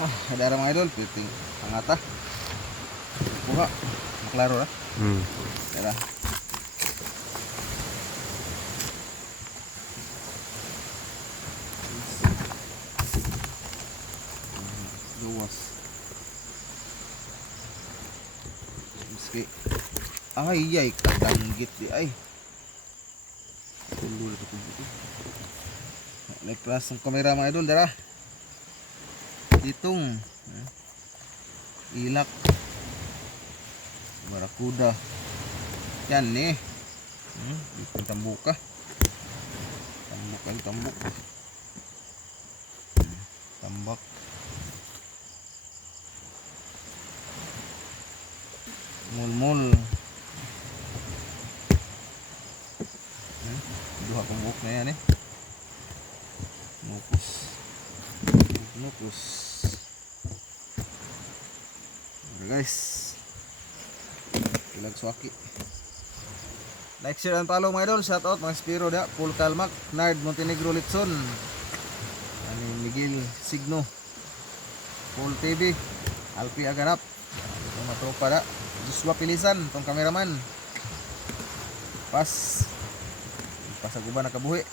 Ada mga idol, piting angata. Kuha, maklaro na. Dara. Luwas. Meski ay kadanggit di ay. Tuloy ito kung ito. Like class ng kamera mga idol, dara. Ditong ilak barakuda yan nih tambuka tambuk tambak mul dua tambuk na yan nukus guys, ilag swaki. Like, share, and follow mga idol. Shout out mga Spiro da, Paul Calmac, Nard Montenegro Litson, ani Miguel Signo, Paul TV, Alpi Aganap, itong mga tropa da, Joshua Pilisan, itong cameraman. Pas, pasaguban na kabuhi.